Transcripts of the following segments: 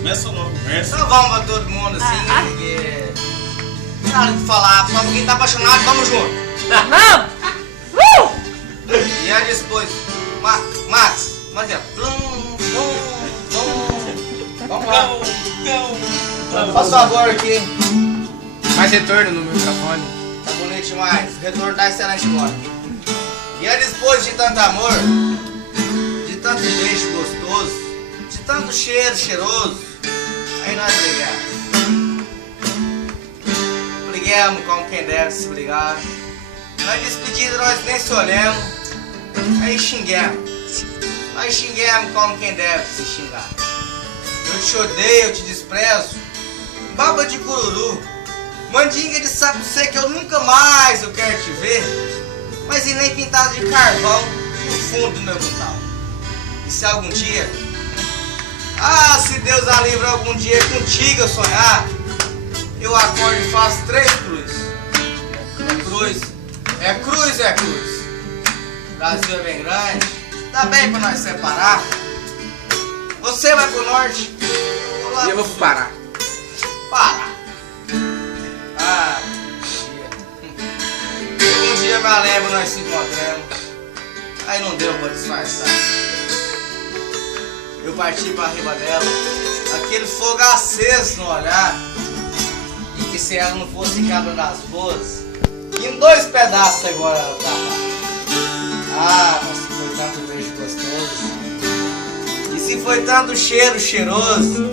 Começa ou não? Começa. Então vamos pra todo mundo assim, porque... Nada de falar, só pra quem tá apaixonado, vamos junto. Vamos! E aí depois, Max, mas é... Vamos lá. Faz favor aqui. Mais retorno no microfone. Tá bonito demais. O retorno tá excelente agora. E aí depois de tanto amor, de tanto beijo gostoso, de tanto cheiro cheiroso, aí nós brigamos. Brigamos como quem deve se brigar. Nós despedidos, nós nem se olhamos. Aí xinguemos. Nós xinguemos como quem deve se xingar. Eu te odeio, eu te desprezo. Baba de cururu. Mandinga de saco seco, eu nunca mais eu quero te ver. Mas e nem pintado de carvão no fundo do meu quintal. E se algum dia, se Deus a livre algum dia contigo eu sonhar, eu acordo e faço 3 cruzes. É cruz, é cruz, é cruz. O Brasil é bem grande, dá bem pra nós separar. Você vai pro norte, eu vou lá E eu vou pro Pará. Pará. Um dia eu lembro, nós se encontramos. Aí não deu pra disfarçar. Eu parti pra riba dela, aquele fogo aceso no olhar. E que se ela não fosse cabra das boas, em 2 pedaços agora ela tava. Mas se foi tanto beijo gostoso, e se foi tanto cheiro cheiroso,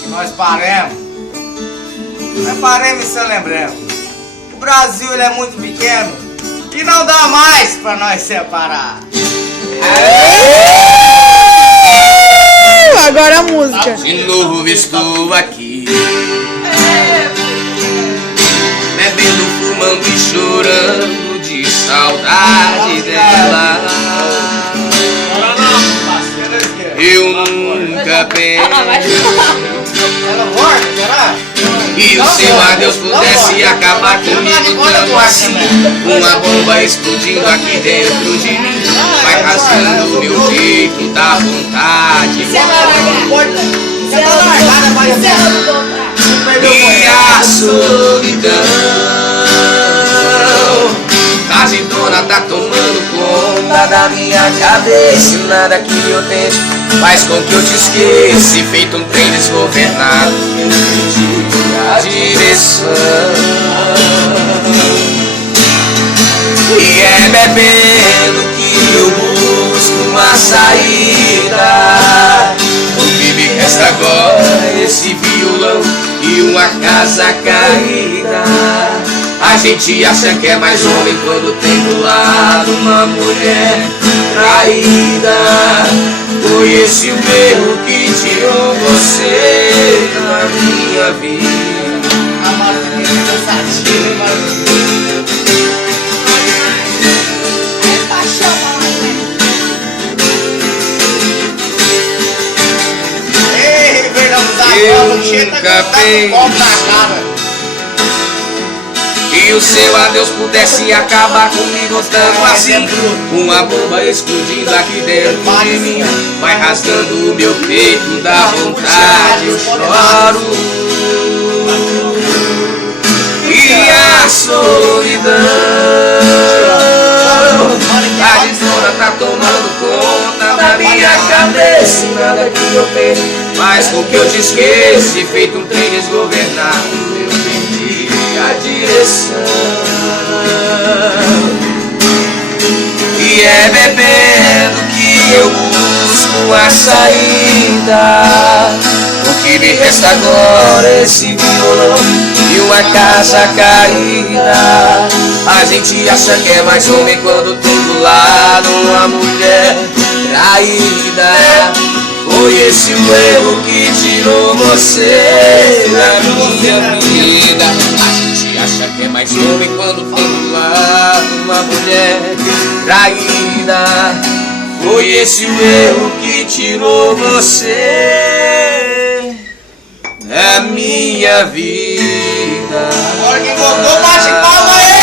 que nós paremos e se lembremos. O Brasil ele é muito pequeno e não dá mais pra nós separar. Agora a música. De novo estou aqui, bebendo, fumando e chorando de saudade dela. Eu nunca pensei que o seu adeus pudesse acabar comigo tanto assim. Uma bomba explodindo aqui dentro de mim, vai rasgando meu peito da vontade. E a solidão azedona tá tomando conta da minha cabeça. E nada que eu tente faz com que eu te esqueça. E feito um trem desgovernado, eu perdi a direção. E é bebendo que eu busco uma saída. O que me resta agora é esse violão e uma casa caída. A gente acha que é mais homem quando tem do lado uma mulher traída. Foi esse o erro que tirou você da minha vida. Amado de mim, cansativo, mano. Ei, verdade, Eu nunca pensei que o seu adeus pudesse acabar comigo tanto assim. Uma bomba explodindo aqui dentro de mim, vai rasgando o meu peito da vontade. Eu choro. E a solidão a tá tomando conta da minha cabeça. E nada que eu tenho faz com que eu te esqueça. E feito um trem desgovernado, eu perdi a direção. E é bebendo que eu busco a saída. O que me resta agora é esse violão e uma casa caída. A gente acha que é mais homem quando tem do lado uma mulher traída. Foi esse o erro que tirou você da minha vida. A gente acha que é mais homem quando tem do lado uma mulher traída. Foi esse o erro que tirou você da minha vida. Agora quem voltou, bate palma aí!